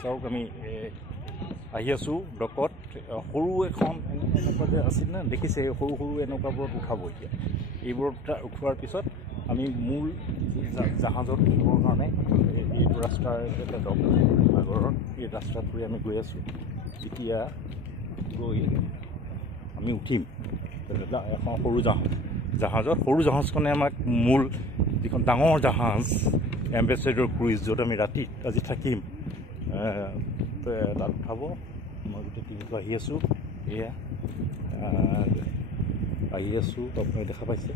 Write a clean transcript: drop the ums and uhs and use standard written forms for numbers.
চাওক আমি আহি আছোঁ ডকত সৰু এখন এনেকুৱা যে আছিল না দেখিছে সৰু সৰু এনেকুৱাবোৰত উঠাব এতিয়া এইবোৰত উঠোৱাৰ পিছত আমি মূল জাহাজত উঠিবৰ কাৰণে এইটো ৰাস্তাৰ এটা ডক আগৰৰ এই ৰাস্তাটোৰে আমি গৈ আছোঁ এতিয়া গৈ আমি উঠিম এখন সৰু জাহাজত সৰু জাহাজখনে আমাক মূল যিখন ডাঙৰ জাহাজ এম্বেচেডৰ ক্ৰুইজ য'ত আমি ৰাতি আজি থাকিম তাত উঠাব মই গোটেই টিমটো আহি আছোঁ এয়া আহি আছোঁ আপোনালোকে দেখা পাইছে